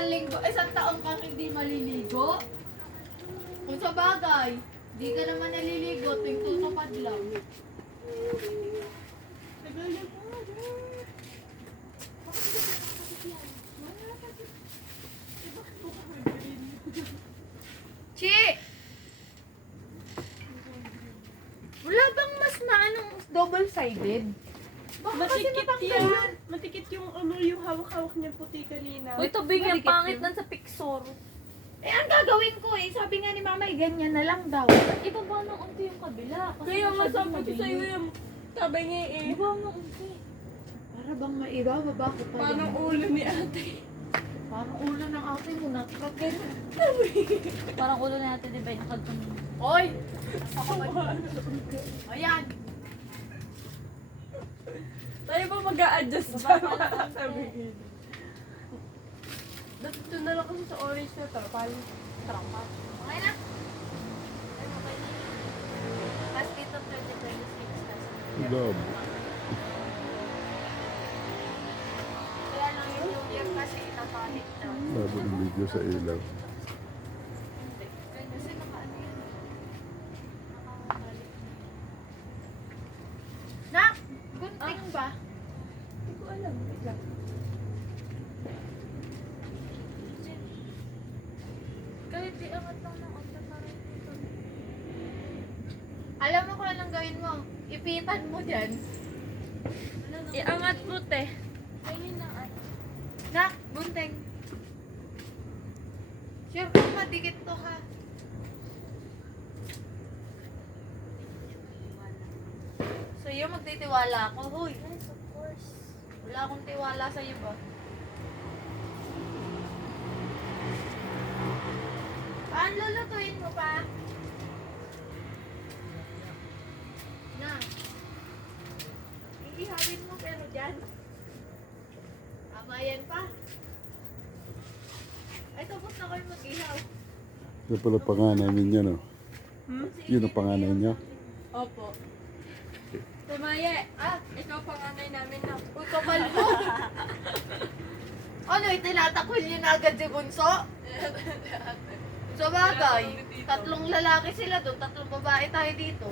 isang taon kang hindi maliligo. Kung sa bagay, di ka naman naliligo, tuwing tutupad lang. Chi! Wala bang mas maanong double-sided? Baka kasi Matikit matanggal yan. Matikit yung yung hawak-hawak niya puti kanina. Uy, tabi nga Malikit pangit yun. lang sa picture. Eh, ang gagawin ko eh, sabi nga ni Mama, ganyan na lang daw. Ito ba ng unti yung kabila? Kasi Kaya nga masyadong sabi ko mabilis. sa'yo yung sabi niya eh. Di ba ng unti? Para bang maiba, baba ko pa Parang yan. ulo ni ate. Parang ulo ng ate mo, nakrat ganyan. Parang ulo natin, di ba? Nakagtong. Oy! Ayan! Tayo ba mag-a-adjust Baba sa ka lang mga ate. sabi ko. Dito na lang kasi sa orange na to. Parang trapa. Okay na? Ay, okay na yun. Tapos dito 2026 kasi. Love. Kaya lang yung New Year kasi inapalit na. Love ang video sa ilaw. Kasi nakaano yan. Nakabalik. Nak! Gunting ba? Hindi ko alam. Wait lang. Kahit iangat lang ng onta parang dito. Alam mo kung anong gawin mo? Ipitan mo dyan. Iangat mo te. Ayun na ay. Nak! Gunting! Sure kung madikit to ha. Sa'yo magtitiwala ako, huy. Yes, of course. Wala akong tiwala sa'yo ba? Paano lulutuin mo pa? Na. Ihawin mo pero dyan. Tama yan pa. Ay, tapos na kayo mag-ihaw. Ito pala panganay ninyo, no? Kasi Yun ang panganay niya. Opo. Tumaye. Ikaw panganay namin na. Uy, kapal mo! Ano, itinatakwil niyo na agad si Bunso? Sa bagay, tatlong lalaki sila doon, tatlong babae tayo dito.